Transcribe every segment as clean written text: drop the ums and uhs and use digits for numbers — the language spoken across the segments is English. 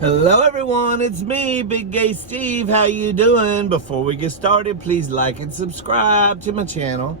Hello everyone, it's me, Big Gay Steve. How you doing? Before we get started, please like and subscribe to my channel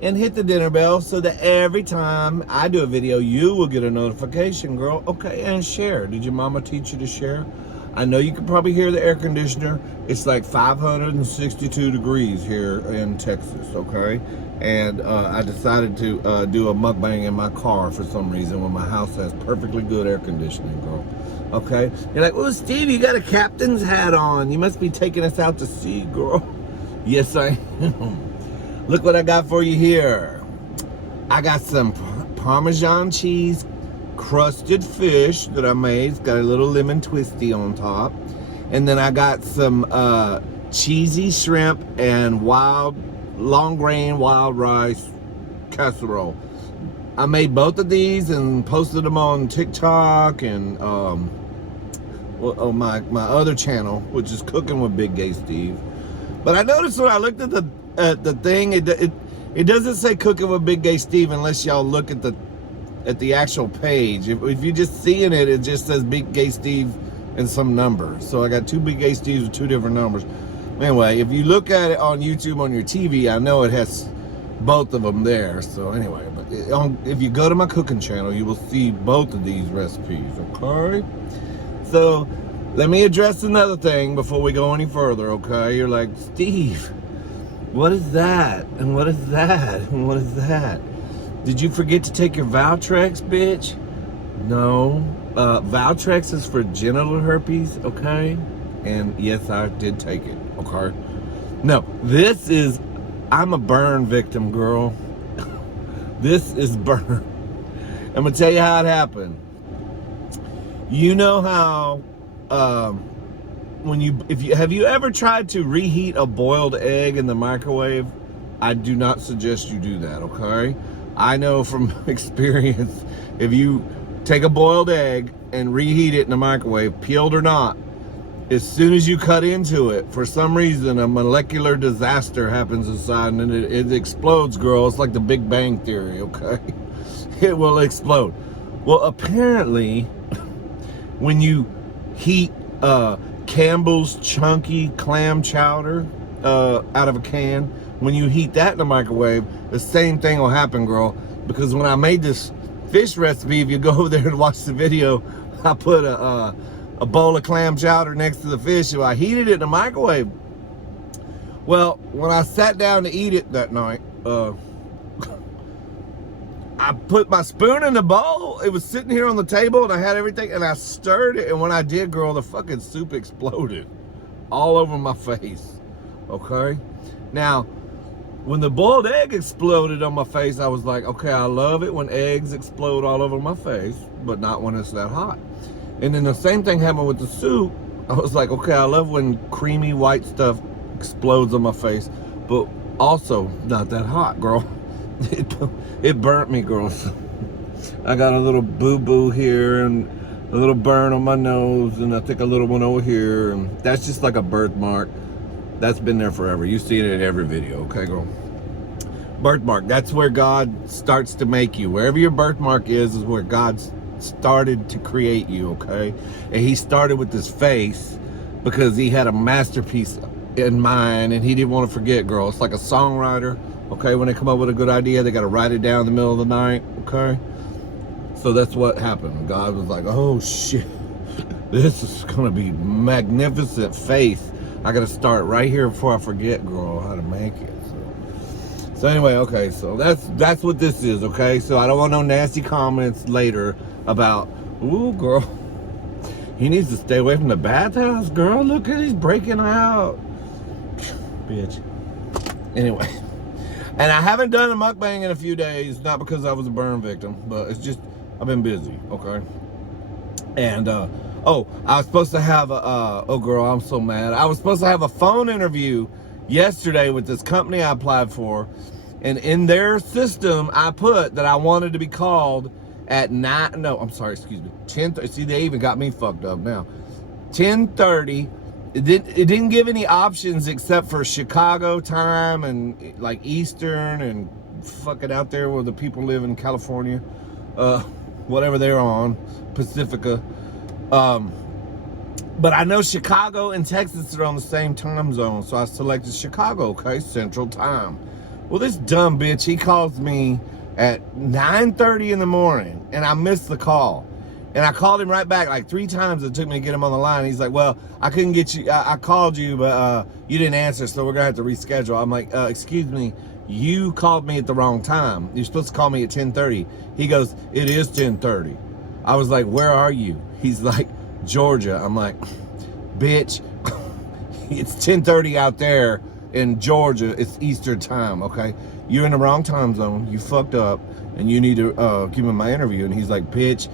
and hit the dinner bell so that every time I do a video, you will get a notification, girl. Okay, and share. Did your mama teach you to share? I know you can probably hear the air conditioner. It's like 562 degrees here in Texas, okay? And I decided to do a mukbang in my car for some reason when my house has perfectly good air conditioning, girl. Okay? You're like, oh, Steve, you got a captain's hat on. You must be taking us out to sea, girl. Yes, I am. Look what I got for you here. I got some Parmesan cheese crusted fish that I made. It's got a little lemon twisty on top. And then I got some cheesy shrimp and long grain wild rice casserole. I made both of these and posted them on TikTok and my other channel, which is Cooking with Big Gay Steve. But I noticed when I looked at the thing, it doesn't say Cooking with Big Gay Steve unless y'all look at the actual page. If you're just seeing it, it just says Big Gay Steve and some number. So I got two Big Gay Steves with two different numbers. Anyway, if you look at it on YouTube on your TV, I know it has both of them there. So anyway, but if you go to my cooking channel, you will see both of these recipes, okay? So let me address another thing before we go any further, okay? You're like, Steve, what is that? And what is that? And what is that? Did you forget to take your Valtrex, bitch? No. Valtrex is for genital herpes, okay? And yes, I did take it, okay? No, I'm a burn victim, girl. This is burn. I'm gonna tell you how it happened. You know how, have you ever tried to reheat a boiled egg in the microwave? I do not suggest you do that, okay? I know from experience, if you take a boiled egg and reheat it in the microwave, peeled or not, as soon as you cut into it, for some reason, a molecular disaster happens inside and it explodes, girl. It's like the Big Bang Theory, okay? It will explode. Well, apparently, when you heat Campbell's chunky clam chowder out of a can, when you heat that in the microwave, the same thing will happen, girl. Because when I made this fish recipe, if you go over there and watch the video, I put a bowl of clam chowder next to the fish, so I heated it in the microwave. Well, when I sat down to eat it that night, I put my spoon in the bowl. It was sitting here on the table and I had everything and I stirred it, and when I did, girl, the fucking soup exploded all over my face, okay? Now, when the boiled egg exploded on my face, I was like, okay, I love it when eggs explode all over my face, but not when it's that hot. And then the same thing happened with the soup. I was like, okay, I love when creamy white stuff explodes on my face, but also not that hot, girl. It burnt me, girl. I got a little boo-boo here and a little burn on my nose, and I think a little one over here, and that's just like a birthmark. That's been there forever. You see it in every video, okay, girl? Birthmark, that's where God starts to make you. Wherever your birthmark is where God started to create you, okay? And he started with this face because he had a masterpiece in mind and he didn't want to forget, girl. It's like a songwriter, okay? When they come up with a good idea, they got to write it down in the middle of the night, okay? So that's what happened. God was like, oh shit, this is gonna be magnificent faith. I gotta start right here before I forget, girl, how to make it. So anyway, okay, so that's what this is, okay? So I don't want no nasty comments later about, ooh, girl, he needs to stay away from the bathhouse, girl. Look at he's breaking out. Bitch. Anyway, and I haven't done a mukbang in a few days, not because I was a burn victim, but it's just, I've been busy, okay? And, oh, I was supposed to have oh girl, I'm so mad. I was supposed to have a phone interview yesterday with this company I applied for, and in their system I put that I wanted to be called at 10. See, they even got me fucked up now. 10:30. It didn't give any options except for Chicago time and like Eastern and fucking out there where the people live in California, whatever they're on, Pacifica. But I know Chicago and Texas are on the same time zone, so I selected Chicago, okay, Central Time. Well, this dumb bitch, he calls me at 9:30 in the morning, and I missed the call. And I called him right back like 3 times. It took me to get him on the line. He's like, well, I couldn't get you. I called you, but you didn't answer, so we're going to have to reschedule. I'm like, excuse me, you called me at the wrong time. You're supposed to call me at 10:30. He goes, it is 10:30. I was like, where are you? He's like, Georgia. I'm like, bitch, it's 10:30 out there in Georgia. It's Eastern time, okay? You're in the wrong time zone. You fucked up, and you need to give me my interview. And he's like, bitch,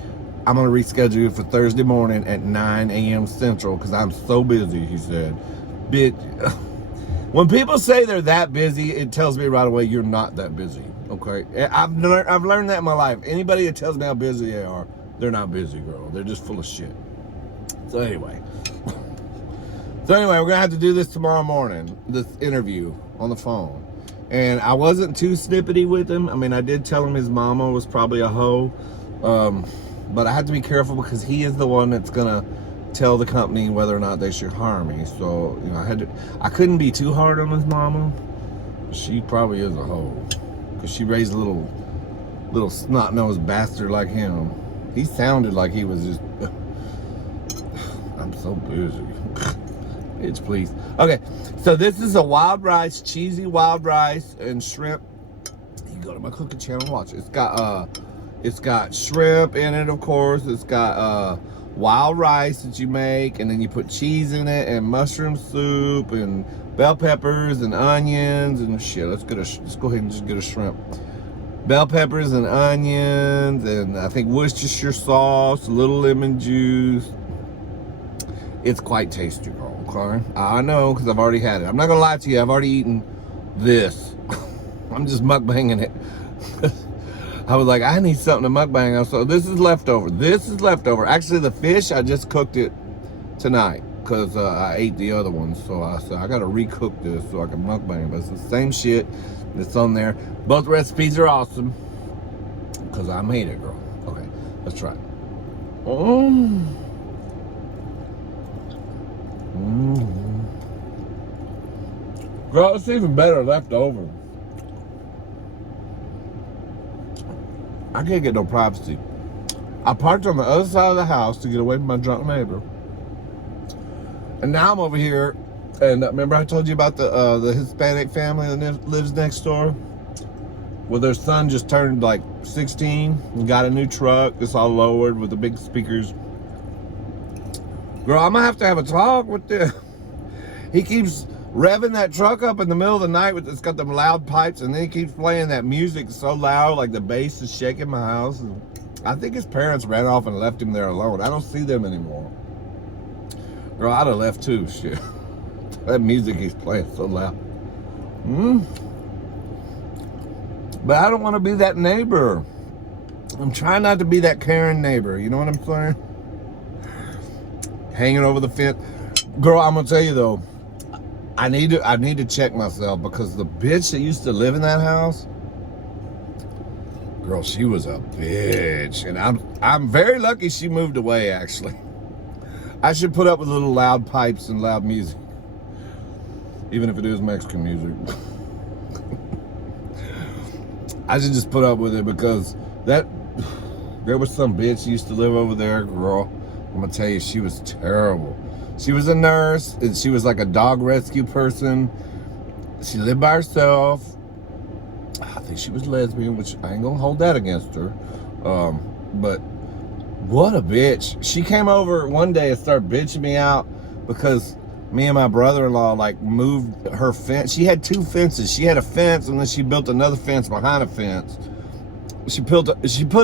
I'm going to reschedule you for Thursday morning at 9 a.m. Central because I'm so busy, he said. Bitch, when people say they're that busy, it tells me right away you're not that busy, okay? I've learned that in my life. Anybody that tells me how busy they are, they're not busy, girl. They're just full of shit. So anyway, we're going to have to do this tomorrow morning, this interview on the phone. And I wasn't too snippety with him. I mean, I did tell him his mama was probably a hoe. But I had to be careful because he is the one that's going to tell the company whether or not they should hire me. So, you know, I couldn't be too hard on his mama. She probably is a hoe because she raised a little snot-nosed bastard like him. He sounded like he was just... I'm so busy. Bitch, please. Okay, so this is a wild rice, cheesy wild rice and shrimp. You can go to my cooking channel and watch it. It's got shrimp in it, of course. It's got wild rice that you make, and then you put cheese in it, and mushroom soup, and bell peppers, and onions, and shit. Let's go ahead and just get a shrimp. Bell peppers and onions, and I think Worcestershire sauce, a little lemon juice. It's quite tasty, girl, okay? I know, because I've already had it. I'm not going to lie to you. I've already eaten this. I'm just mukbanging it. I was like, I need something to mukbang. So this is leftover. Actually, the fish, I just cooked it tonight because I ate the other one. So I said, I got to recook this so I can mukbang. But it's the same shit that's on there. Both recipes are awesome because I made it, girl. Okay, let's try it. Girl, it's even better left over. I can't get no privacy. I parked on the other side of the house to get away from my drunk neighbor. And now I'm over here, and remember I told you about the Hispanic family that lives next door? Well, their son just turned like 16 and got a new truck. It's all lowered with the big speakers. Girl, I'm gonna have a talk with them. He keeps revving that truck up in the middle of the night it's got them loud pipes, and then he keeps playing that music so loud, like the bass is shaking my house. And I think his parents ran off and left him there alone. I don't see them anymore. Girl, I'd have left too, shit. That music he's playing so loud. But I don't want to be that neighbor. I'm trying not to be that Karen neighbor, you know what I'm saying? Hanging over the fence. Girl, I'm gonna tell you though, I need to check myself because the bitch that used to live in that house, girl, she was a bitch. And I'm very lucky she moved away, actually. I should put up with little loud pipes and loud music. Even if it is Mexican music. I should just put up with it because there was some bitch who used to live over there, girl. I'm gonna tell you, she was terrible. She was a nurse, and she was like a dog rescue person. She lived by herself. I think she was lesbian, which I ain't gonna hold that against her. But what a bitch. She came over one day and started bitching me out because me and my brother-in-law like moved her fence. She had 2 fences. She had a fence, and then she built another fence behind a fence. She put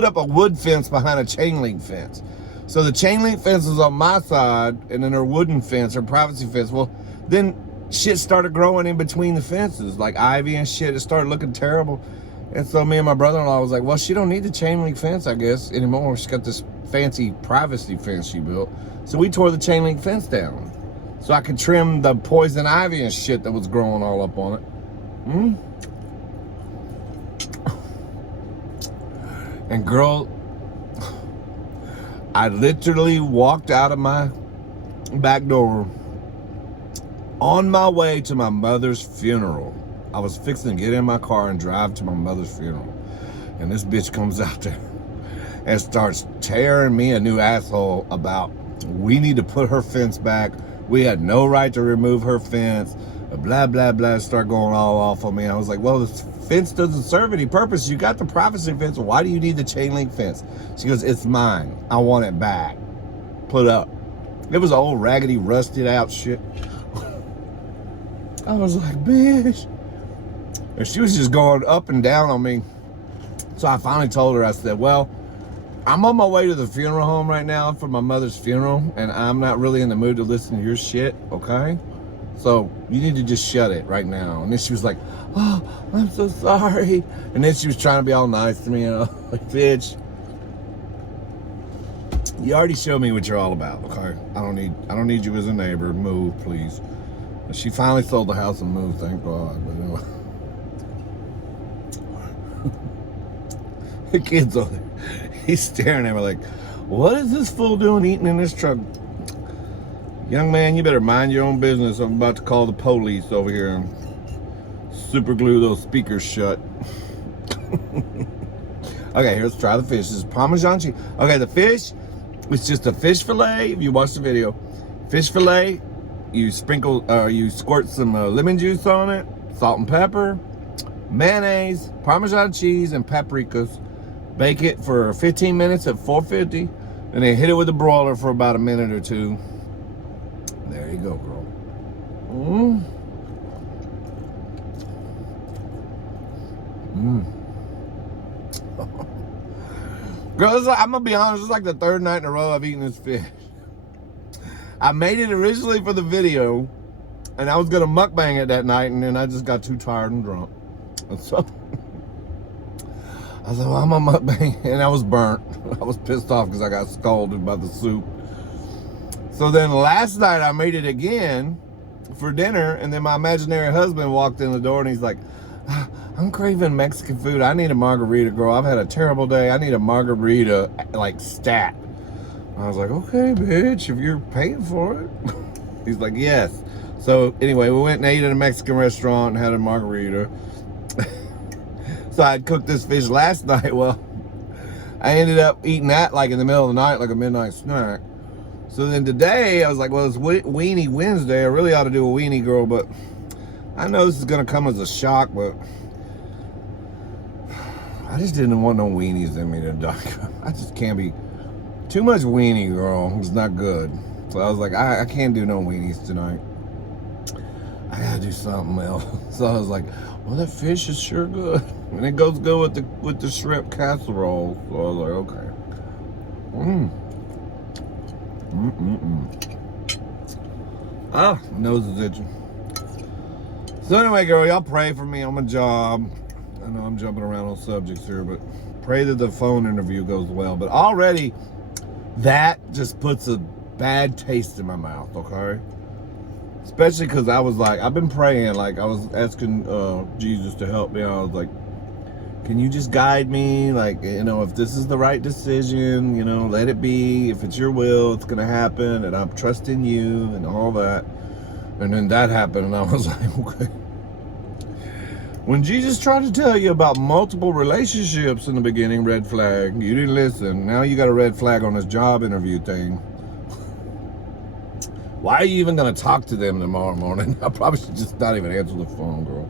up a wood fence behind a chain link fence. So the chain link fence was on my side, and then her wooden fence, her privacy fence. Well, then shit started growing in between the fences, like ivy and shit. It started looking terrible. And so me and my brother-in-law was like, well, she don't need the chain link fence, I guess, anymore. She's got this fancy privacy fence she built. So we tore the chain link fence down so I could trim the poison ivy and shit that was growing all up on it. And girl, I literally walked out of my back door on my way to my mother's funeral. I was fixing to get in my car and drive to my mother's funeral. And this bitch comes out there and starts tearing me a new asshole about we need to put her fence back. We had no right to remove her fence. Blah, blah, blah. Start going all off on me. I was like, well, this fence doesn't serve any purpose. You got the privacy fence. Why do you need the chain link fence? She goes, it's mine. I want it back. Put up. It was old, raggedy, rusted out shit. I was like, bitch. And she was just going up and down on me. So I finally told her, I said, well, I'm on my way to the funeral home right now for my mother's funeral, and I'm not really in the mood to listen to your shit, okay? So you need to just shut it right now. And then she was like, oh, I'm so sorry. And then she was trying to be all nice to me, and I was like, bitch, you already showed me what you're all about, okay? I don't need you as a neighbor. Move, please. And she finally sold the house and moved, thank God. But anyway. The kid's on there. He's staring at me like, what is this fool doing eating in this truck? Young man, you better mind your own business. I'm about to call the police over here and super glue those speakers shut. Okay, let's try the fish. This is Parmesan cheese. Okay, the fish, it's just a fish fillet. If you watch the video, fish fillet, you squirt some lemon juice on it, salt and pepper, mayonnaise, Parmesan cheese, and paprikas. Bake it for 15 minutes at 450, and then hit it with a broiler for about a minute or two. There you go, girl. Girl, I'm gonna be honest, it's like the third night in a row I've eaten this fish. I made it originally for the video, and I was gonna mukbang it that night, and then I just got too tired and drunk. And so I was like, well, I'm on mukbang, and I was burnt. I was pissed off because I got scolded by the soup. So then last night I made it again for dinner, and then my imaginary husband walked in the door, and he's like, I'm craving Mexican food. I need a margarita, girl. I've had a terrible day. I need a margarita, like, stat. I was like, okay, bitch, if you're paying for it. He's like, yes. So anyway, we went and ate at a Mexican restaurant and had a margarita. So I'd cooked this fish last night. Well, I ended up eating that like in the middle of the night, like a midnight snack. So then today, I was like, well, it's Weenie Wednesday. I really ought to do a weenie, girl, but I know this is going to come as a shock, but I just didn't want no weenies in me today. I just can't be too much weenie, girl. It's not good. So I was like, I can't do no weenies tonight. I gotta do something else. So I was like, well, that fish is sure good. And it goes good with the shrimp casserole. So I was like, okay. Ah, my nose is itching. So anyway, girl, y'all pray for me on my job. I know I'm jumping around on subjects here, but pray that the phone interview goes well. But already, that just puts a bad taste in my mouth, okay? Especially because I was like, I've been praying, like I was asking Jesus to help me. I was like, can you just guide me? Like, you know, if this is the right decision, you know, let it be. If it's your will, it's going to happen. And I'm trusting you and all that. And then that happened. And I was like, okay. When Jesus tried to tell you about multiple relationships in the beginning, red flag, you didn't listen. Now you got a red flag on this job interview thing. Why are you even going to talk to them tomorrow morning? I probably should just not even answer the phone, girl.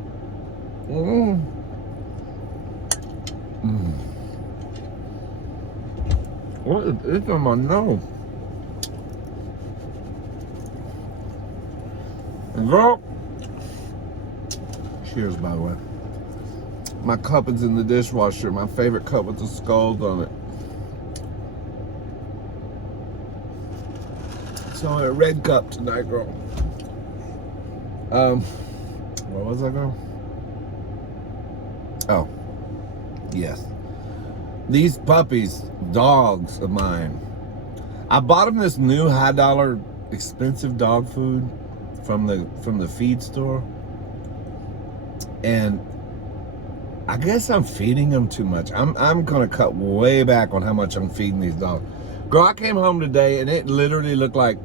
What is this on my nose? Girl. Cheers, by the way. My cup is in the dishwasher. My favorite cup with the skulls on it. So a red cup tonight, girl. Where was I going? Oh, yes. These puppies, dogs of mine. I bought them this new high-dollar, expensive dog food from the feed store, and I guess I'm feeding them too much. I'm gonna cut way back on how much I'm feeding these dogs. Girl, I came home today and it literally looked like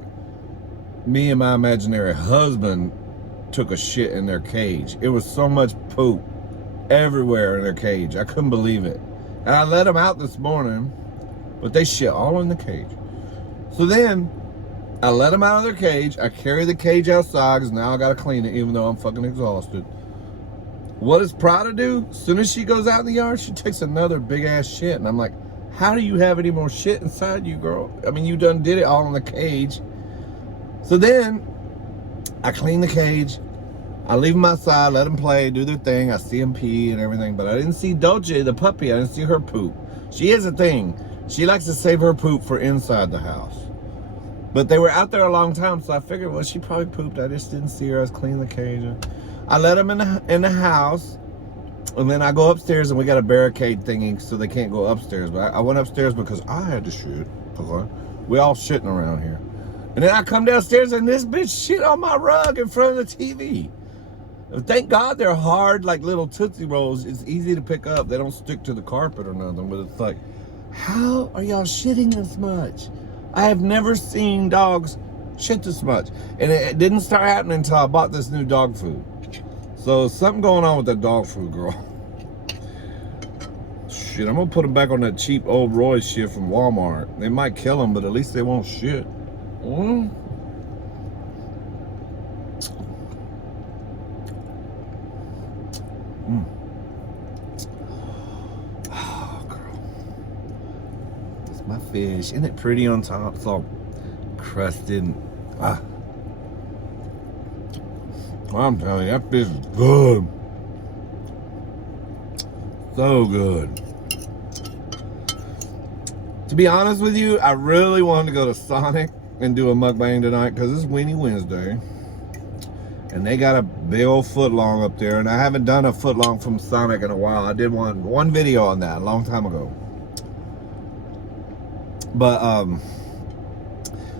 me and my imaginary husband took a shit in their cage. It was so much poop everywhere in their cage. I couldn't believe it. And I let them out this morning, but they shit all in the cage. So then I let them out of their cage. I carry the cage outside because now I got to clean it even though I'm fucking exhausted. What does Prada do? As soon as she goes out in the yard, she takes another big ass shit. And I'm like, how do you have any more shit inside you, girl? I mean, you done did it all in the cage. So then I clean the cage. I leave them outside, let them play, do their thing. I see them pee and everything, but I didn't see Dolce, the puppy. I didn't see her poop. She has a thing. She likes to save her poop for inside the house. But they were out there a long time, so I figured, well, she probably pooped. I just didn't see her. I was cleaning the cage. I let them in the house, and then I go upstairs, and we got a barricade thingy so they can't go upstairs. But I went upstairs because I had to shit. Okay? We all shitting around here. And then I come downstairs, and this bitch shit on my rug in front of the TV. Thank God they're hard, like little Tootsie Rolls. It's easy to pick up. They don't stick to the carpet or nothing. But it's like, how are y'all shitting this much? I have never seen dogs shit this much. And it didn't start happening until I bought this new dog food. So something going on with that dog food, girl. Shit, I'm gonna put them back on that cheap old Roy shit from Walmart. They might kill them, but at least they won't shit. Mm. Mm. Oh, girl. That's my fish. Isn't it pretty on top? It's all crusted. Ah. Well, I'm telling you, that fish is good. So good. To be honest with you, I really wanted to go to Sonic and do a mukbang tonight because it's Weenie Wednesday. And they got a big old footlong up there. And I haven't done a footlong from Sonic in a while. I did one video on that a long time ago. But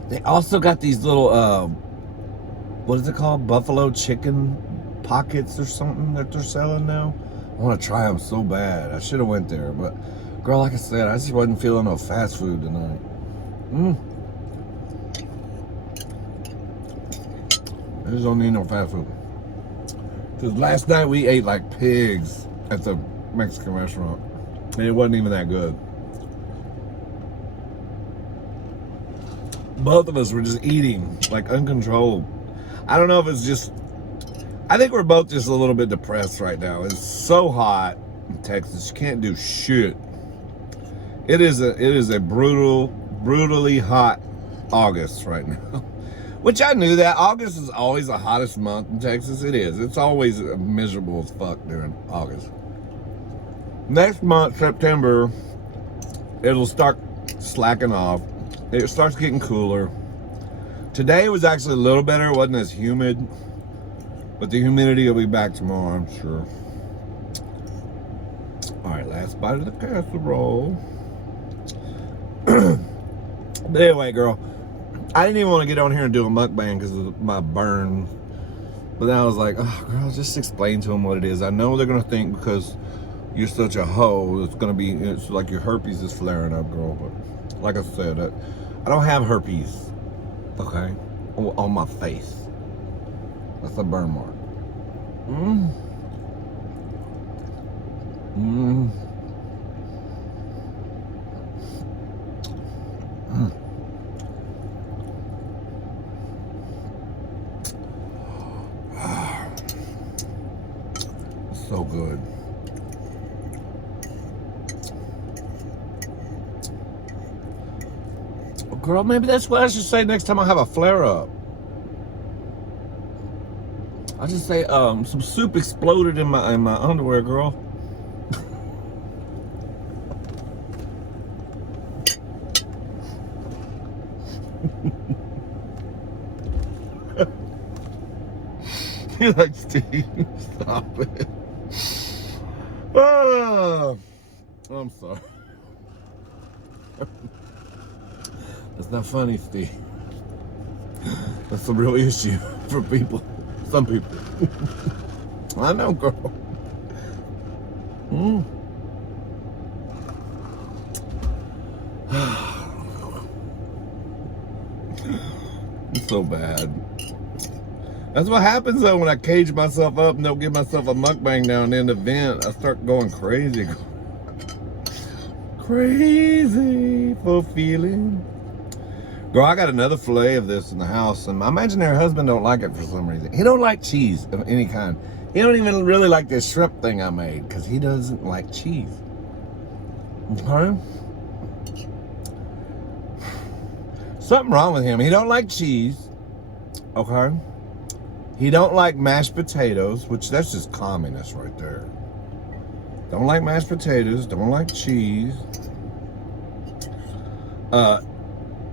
they also got these little, what is it called? Buffalo chicken pockets or something that they're selling now. I want to try them so bad. I should have went there. But, girl, like I said, I just wasn't feeling no fast food tonight. I just don't need no fast food. Because last night we ate like pigs at the Mexican restaurant. And it wasn't even that good. Both of us were just eating like uncontrolled. I don't know if it's just, I think we're both just a little bit depressed right now. It's so hot in Texas. You can't do shit. It is a brutally hot August right now. Which I knew that. August is always the hottest month in Texas. It is. It's always miserable as fuck during August. Next month, September, it'll start slacking off. It starts getting cooler. Today was actually a little better. It wasn't as humid. But the humidity will be back tomorrow, I'm sure. Alright, last bite of the casserole. But anyway, girl, I didn't even want to get on here and do a mukbang because of my burn. But then I was like, oh, girl, just explain to them what it is. I know they're going to think because you're such a hoe, it's like your herpes is flaring up, girl. But like I said, I don't have herpes, okay, on my face. That's a burn mark. So good. Well, girl, maybe that's what I should say next time I have a flare-up. I just say, some soup exploded in my underwear, girl. You're like, Steve, stop it. Oh, I'm sorry. That's not funny, Steve. That's a real issue for people. Some people. I know, girl. so bad. That's what happens though when I cage myself up and don't give myself a mukbang now and then to vent. I start going crazy. Crazy for feeling. Girl, I got another fillet of this in the house, and I imagine her husband don't like it for some reason. He don't like cheese of any kind. He don't even really like this shrimp thing I made because he doesn't like cheese. Okay? Something wrong with him. He don't like cheese. Okay? He don't like mashed potatoes, which that's just communist right there. Don't like mashed potatoes. Don't like cheese.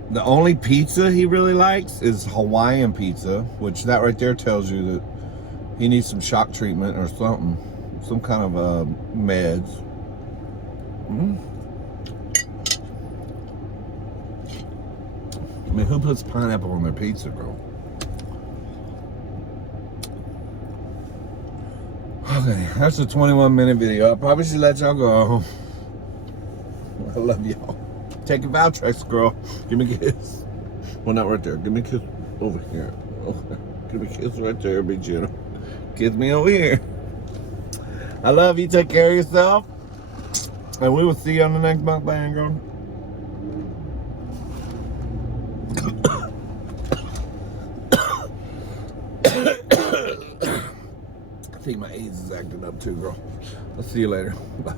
The only pizza he really likes is Hawaiian pizza, which that right there tells you that he needs some shock treatment or something. Some kind of meds. I mean, who puts pineapple on their pizza, girl? Okay, that's a 21-minute video. I probably should let y'all go. I love y'all. Take a Valtrex, girl. Give me a kiss. Well, not right there. Give me a kiss over here. Okay. Give me a kiss right there. Be gentle. Kiss me over here. I love you. Take care of yourself. And we will see you on the next mukbang, girl. I think my AIDS is acting up too, girl. I'll see you later. Bye.